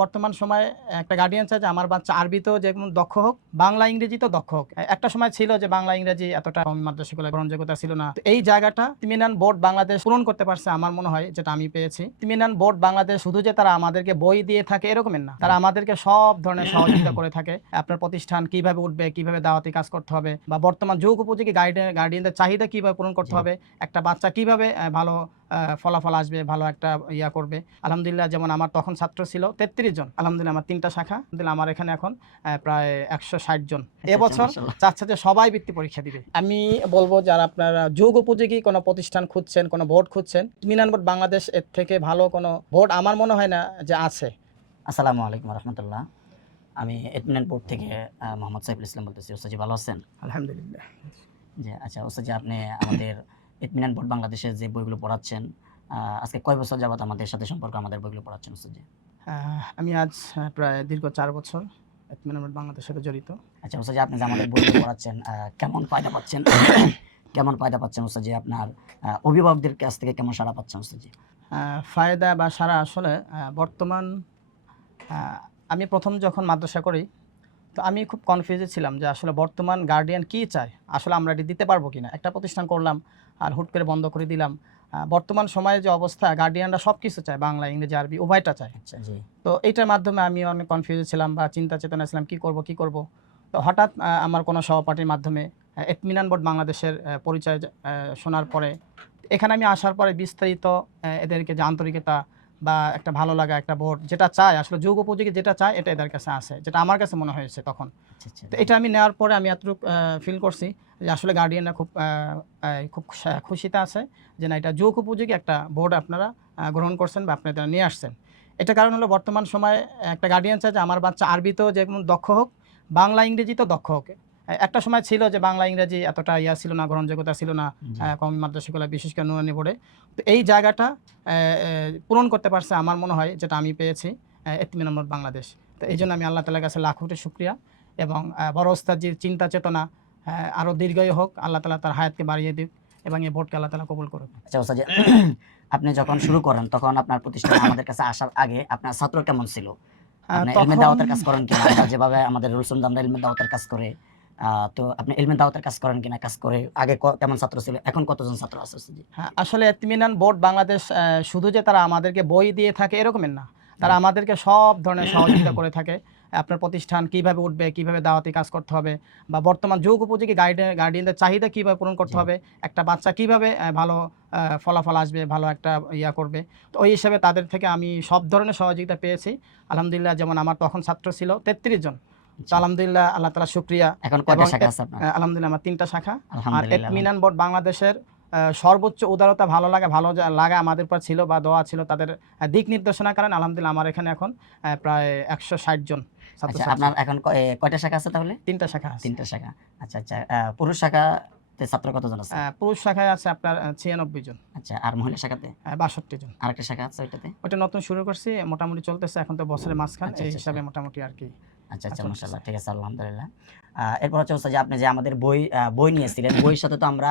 বর্তমান সময়ে একটা গার্ডিয়ান চায় যে আমার বাচ্চা আরবিতেও যেমন দক্ষ হোক, বাংলা ইংরেজিতেও দক্ষ হোক। একটা সময় ছিল যে বাংলা ইংরেজি এতটা মাদ্রাসাগুলোয় গ্রহণযোগ্যতা ছিল না। তো এই জায়গাটা ইত্মিনান বোর্ড বাংলাদেশ পূরণ করতে পারছে আমার মনে হয়, যেটা আমি পেয়েছি। ইত্মিনান বোর্ড বাংলাদেশ শুধু যে তারা আমাদেরকে বই দিয়ে থাকে এরকমের না, তারা আমাদেরকে সব ধরনের সহযোগিতা করে থাকে। আপনার প্রতিষ্ঠান কিভাবে উঠবে, কিভাবে দাওয়াতি কাজ করতে হবে, বা বর্তমান যুগ উপযোগী গার্ডিয়ানদের চাহিদা কিভাবে পূরণ করতে হবে, একটা বাচ্চা কিভাবে ভালো ফলাফল আসবে, ভালো একটা করবে। আলহামদুলিল্লাহ, যেমন আমার তখন ছাত্র ছিল ৩৩ জন। আলহামদুলিল্লাহ আমার ৩টা শাখা। আলহামদুলিল্লাহ আমার এখানে এখন প্রায় ১৬০ জন। এবছর চাচ্ছে যে সবাই বৃত্তি পরীক্ষা দিবে। আমি বলবো যারা আপনারা যুগ উপযোগী কোনো প্রতিষ্ঠান খুঁজছেন, কোনো বোর্ড খুঁজছেন, ইত্মিনান বোর্ড বাংলাদেশ এর থেকে ভালো কোনো বোর্ড আমার মনে হয় না যে আছে। আসসালামু আলাইকুম রহমতুল্লাহ। আমি ইত্মিনান বোর্ড থেকে মোহাম্মদ সাইফুল ইসলাম বলতেছি। ওস্তাদ ভালো আছেন? আলহামদুলিল্লাহ। জি আচ্ছা ওস্তাদ, আপনি আমাদের ইত্মিনান বোর্ড বাংলাদেশের যে বইগুলো পড়াচ্ছেন, আজকে কয় বছর যাবত আমাদের সাথে সম্পর্ক, আমাদের বইগুলো পড়াচ্ছেন ওস্তাদ? আমি আজ প্রায় দীর্ঘ ৪ বছর ইত্মিনান বোর্ড বাংলাদেশের সাথে জড়িত। আচ্ছা ওস্তাদ, আপনি যে আমাদের বইগুলো পড়াচ্ছেন, কেমন ফায়দা পাচ্ছেন? কেমন ফায়দা পাচ্ছেন ওস্তাদ? আপনার অভিভাবকদের কাছ থেকে কেমন সাড়া পাচ্ছেন ওস্তাদ? ফায়দা বা সারা আসলে বর্তমান আমি প্রথম যখন মাদ্রাসা করি, তো আমি খুব কনফিউজে ছিলাম যে আসলে বর্তমান গার্ডিয়ান কী চায়, আসলে আমরা এটি দিতে পারবো কিনা। একটা প্রতিষ্ঠান করলাম আর হুট করে বন্ধ করে দিলাম। বর্তমান সময়ে যে অবস্থা, গার্ডিয়ানরা সব কিছু চায়, বাংলা ইংরেজি আরবি উভয়টা চায়। আচ্ছা জি। তো এইটার মাধ্যমে আমি অনেক কনফিউজে ছিলাম বা চিন্তা চেতনা ছিলাম কী করব। তো হঠাৎ আমার কোনো সহপাঠীর মাধ্যমে ইত্মিনান বোর্ড বাংলাদেশের পরিচয় শোনার পরে, এখানে আমি আসার পরে বিস্তারিত এদেরকে যে আন্তরিকতা বা একটা ভালো লাগা, একটা বোর্ড যেটা চায়, আসলে যুগ উপযোগী যেটা চায় এটা এদের কাছে আছে, যেটা আমার কাছে মনে হয়েছে তখন। তো এটা আমি নেওয়ার পরে আমি এতটুকু ফিল করছি যে আসলে গার্ডিয়ানরা খুব খুশিতে আছে যে না, এটা যুগ উপযোগী একটা বোর্ড আপনারা গ্রহণ করছেন বা আপনারা নিয়ে আসছেন। এটা কারণ হলো বর্তমান সময়ে একটা গার্ডিয়ান চায় যে আমার বাচ্চা আরবিতেও যেমন দক্ষ হোক, বাংলা ইংরেজিতেও দক্ষ হোক। একটা সময় ছিল যে বাংলা ইংরেজি এতটা ছিল না, গ্রহণযোগ্যতা ছিল না কওমি মাদ্রাসাগুলো, বিশেষ করে নুরানি বোর্ডে। তো এই জায়গাটা পূরণ করতে পারছে আমার মনে হয়, যেটা আমি পেয়েছি ইত্মিনান বোর্ড বাংলাদেশ। তো এই জন্য আমি আল্লাহ তাআলার কাছে লাখ কোটি শুকরিয়া, এবং বড় ওস্তাদজির চিন্তা চেতনা আরও দীর্ঘায়ু হোক, আল্লাহ তাআলা তার হায়াতকে বাড়িয়ে দিক, এবং এই বোর্ডকে আল্লাহ তাআলা কবুল করুক। আচ্ছা ওস্তাদ, আপনি যখন শুরু করেন তখন আপনার প্রতিষ্ঠানে আমাদের কাছে আসার আগে আপনার ছাত্র কেমন ছিল? আপনি ইলমে দাওয়াতের কাজ করেন কিনা? যেভাবে আমাদের রুলস আমরা ইলমে দাওয়াতের কাজ করে, তো আপনি ইলমে দাওয়াতের কাজ করেন কিনা? কাজ করে আগে কেমন ছাত্র ছিল, এখন কতজন ছাত্র আছে? হ্যাঁ, আসলে ইত্মিনান বোর্ড বাংলাদেশ শুধু যে তারা আমাদেরকে বই দিয়ে থাকে এরকমের না, তারা আমাদেরকে সব ধরনের সহযোগিতা করে থাকে। আপনার প্রতিষ্ঠান কিভাবে উঠবে, কিভাবে দাওয়াতি কাজ করতে হবে, বা বর্তমান যুগ উপযোগী গার্ডিয়ানদের চাহিদা কিভাবে পূরণ করতে হবে, একটা বাচ্চা কিভাবে ভালো ফলাফল আসবে, ভালো একটা করবে। তো ওই হিসাবে তাদের থেকে আমি সব ধরনের সহযোগিতা পেয়েছি আলহামদুলিল্লাহ। যেমন আমার তখন ছাত্র ছিল ৩৩ জন। তো আলহামদুলিল্লাহ, আল্লাহ তাআলা শুকরিয়া। এখন কয়টা শাখা আছে আপনার? আলহামদুলিল্লাহ আমার 3টা শাখা। আর ইত্মিনান বোর্ড বাংলাদেশের সর্বোচ্চ উদারতা, ভালো লাগা আমাদের উপর ছিল, বা দোয়া ছিল, তাদের দিক নির্দেশনার কারণে আলহামদুলিল্লাহ আমার এখানে এখন প্রায় ১৬০ জন ছাত্র। আচ্ছা, আপনার এখন কয়টা শাখা আছে তাহলে? 3টা শাখা আছে। 3টা শাখা। আচ্ছা আচ্ছা, পুরুষ শাখাতে ছাত্র কতজন আছে? পুরুষ শাখায় আছে আপনার ৯৬ জন। আচ্ছা, আর মহিলা শাখাতে? ৬২ জন। আরেকটা শাখা আছে ওইটাতে? ওটা নতুন শুরু করছি, মোটামুটি চলতেছে, এখন তো বছরের মাঝখান, এই হিসাবে মোটামুটি আর কি। আচ্ছা আচ্ছা, মাশাআল্লাহ, ঠিক আছে, আলহামদুলিল্লাহ। এরপর হচ্ছে যে আপনি যে আমাদের বই নিয়েছিলেন, বইয়ের সাথে তো আমরা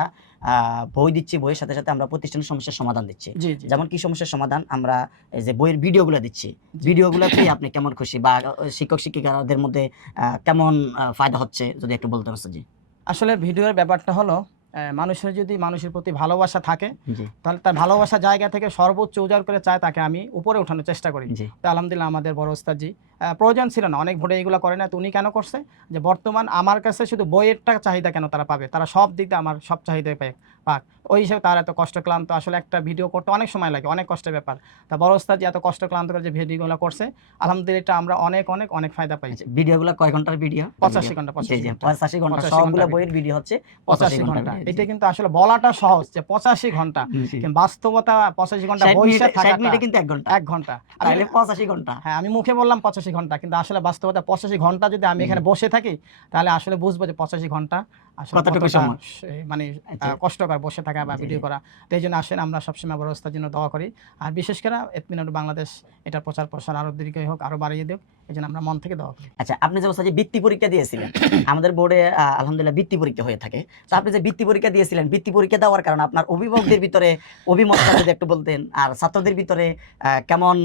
বই দিচ্ছি, বইয়ের সাথে সাথে আমরা প্রতিষ্ঠানের সমস্যার সমাধান দিচ্ছি। যেমন কি সমস্যার সমাধান? আমরা এই যে বইয়ের ভিডিওগুলো দিচ্ছি, ভিডিওগুলোতে আপনি কেমন খুশি, বা শিক্ষক শিক্ষিকাদের মধ্যে কেমন ফায়দা হচ্ছে, যদি একটু বলতেন জি। আসলে ভিডিওর ব্যাপারটা হলো, মানুষের যদি মানুষের প্রতি ভালোবাসা থাকে, তাহলে তার ভালোবাসার জায়গা থেকে সর্বোচ্চ উজাড় করে চায় তাকে আমি উপরে উঠানোর চেষ্টা করি। তো আলহামদুলিল্লাহ আমাদের বড় ওস্তাদজি প্রয়োজন ছিল না, অনেক ভোটে এগুলো করে না, তো উনি কেন করছে যে বর্তমান আমার কাছে শুধু বইয়েরটা চাহিদা কেন তারা পাবে, তারা সব দিক দিয়ে আমার সব চাহিদা পাক। ওই হিসেবে তার এত কষ্ট ক্লান্ত, আসলে একটা ভিডিও করতে অনেক সময় লাগে, অনেক কষ্টের ব্যাপার। তা বড় ওস্তাদজি এত কষ্ট ক্লান্ত করে যে ভিডিওগুলো করছে, আলহামদুলিল্লাহ এটা আমরা অনেক অনেক অনেক ফায়দা পাই। ভিডিওগুলো কয় ঘন্টার ভিডিও? 85 ঘন্টা। 85 ঘন্টা, সবগুলো বইয়ের ভিডিও হচ্ছে 85 ঘন্টা। এটা কিন্তু আসলে বলাটা সহজ যে 85 ঘন্টা, কিন্তু বাস্তবতা 85 ঘন্টা বইসা থাকা, 60 মিনিটে কিন্তু 1 ঘন্টা। 1 ঘন্টা তাহলে 85 ঘন্টা। হ্যাঁ, আমি মুখে বললাম 85 ঘন্টা, কিন্তু আসলে বাস্তবতা 85 ঘন্টা যদি আমি এখানে বসে থাকি, তাহলে আসলে বুঝবো যে 85 ঘন্টা আসলে কতটুকু কতটা সময়? মানে আচ্ছা। কষ্টকর বসে থাকা বা জি, ভিডিও জি। করা। তো এইজন্য আসেন আমরা সবসময় ব্যবস্থার জন্য দোয়া করি। আর বিশেষ করে এতমিনার বাংলাদেশ এটার প্রচার প্রসার আরো দীর্ঘই হোক, আরো বাড়িয়ে দিক। এজন্য আমরা মন থেকে দোয়া করি। আচ্ছা, আপনি যে ওস্তাদ যে বৃত্তি পরীক্ষা দিয়েছিলেন, আমাদের বোর্ডে আলহামদুলিল্লাহ বৃত্তি পরীক্ষা হয়ে থাকে। তো আপনি যে বৃত্তি পরীক্ষা দিয়েছিলেন, বৃত্তি পরীক্ষা দেওয়ার কারণে আপনার অভিভাবকদের ভিতরে অভিমতটা যদি একটু বলতেন, আর ছাত্রদের ভিতরে কেমন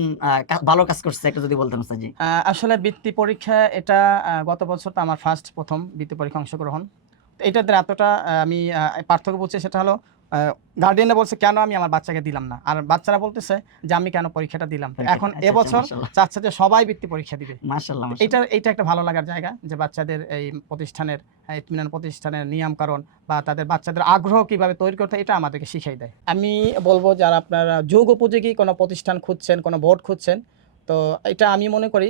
ভালো কাজ করছে একটু যদি বলতেন ওস্তাদ জি। আসলে বৃত্তি পরীক্ষা এটা গত বছর তো আমার প্রথম বৃত্তি পরীক্ষায় অংশগ্রহণ। তো এটাতে এতটা আমি পার্থক্য বুঝছি সেটা হলো গার্ডিয়ানরা বলছে কেন আমি আমার বাচ্চাকে দিলাম না। আর বাচ্চারা বলতেছে যে আমি কেন পরীক্ষাটা দিলাম। তো এখন আচ্ছা, আচ্ছা এবছর মাশাআল্লাহ। চাচ্ছে যে সবাই বৃত্তি পরীক্ষা দিবে। মাশাআল্লাহ, এইটা মাশাআল্লাহ। এইটা একটা ভালো লাগার জায়গা যে বাচ্চাদের এই প্রতিষ্ঠানের ইতমিনান প্রতিষ্ঠানের নিয়মকানুন বা তাদের বাচ্চাদের আগ্রহ কিভাবে তৈরি করতে হয় এটা আমাদেরকে শিখিয়ে দেয়। আমি বলব যারা আপনারা যুগ উপযোগী কোনো প্রতিষ্ঠান খুঁজছেন, কোনো বোর্ড খুঁজছেন, তো এটা আমি মনে করি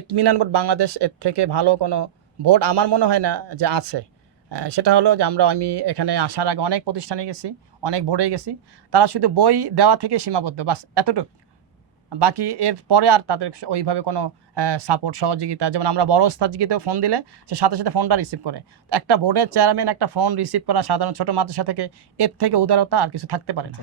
ইতমিনান বোর্ড বাংলাদেশ এর থেকে ভালো কোনো বোর্ড আমার মনে হয় না যে আছে। সেটা হলো যে আমি এখানে আসার আগে অনেক প্রতিষ্ঠানে গেছি, অনেক বোর্ডে গেছি। তারা শুধু বই দেওয়া থেকে সীমাবদ্ধ বাস এতটুক। বাকি এর পরে আর তাদের ওইভাবে কোনো সাপোর্ট সহযোগিতা যেমন আমরা বড় ওস্তাদজিকেও ফোন দিলে সে সাথে, সাথে ফোনটা রিসিভ করে। একটা বোর্ডের চেয়ারম্যান একটা ফোন রিসিভ করা সাধারণ ছোট মাদ্রাসা থেকে এর থেকে উদারতা আর কিছু থাকতে পারে না।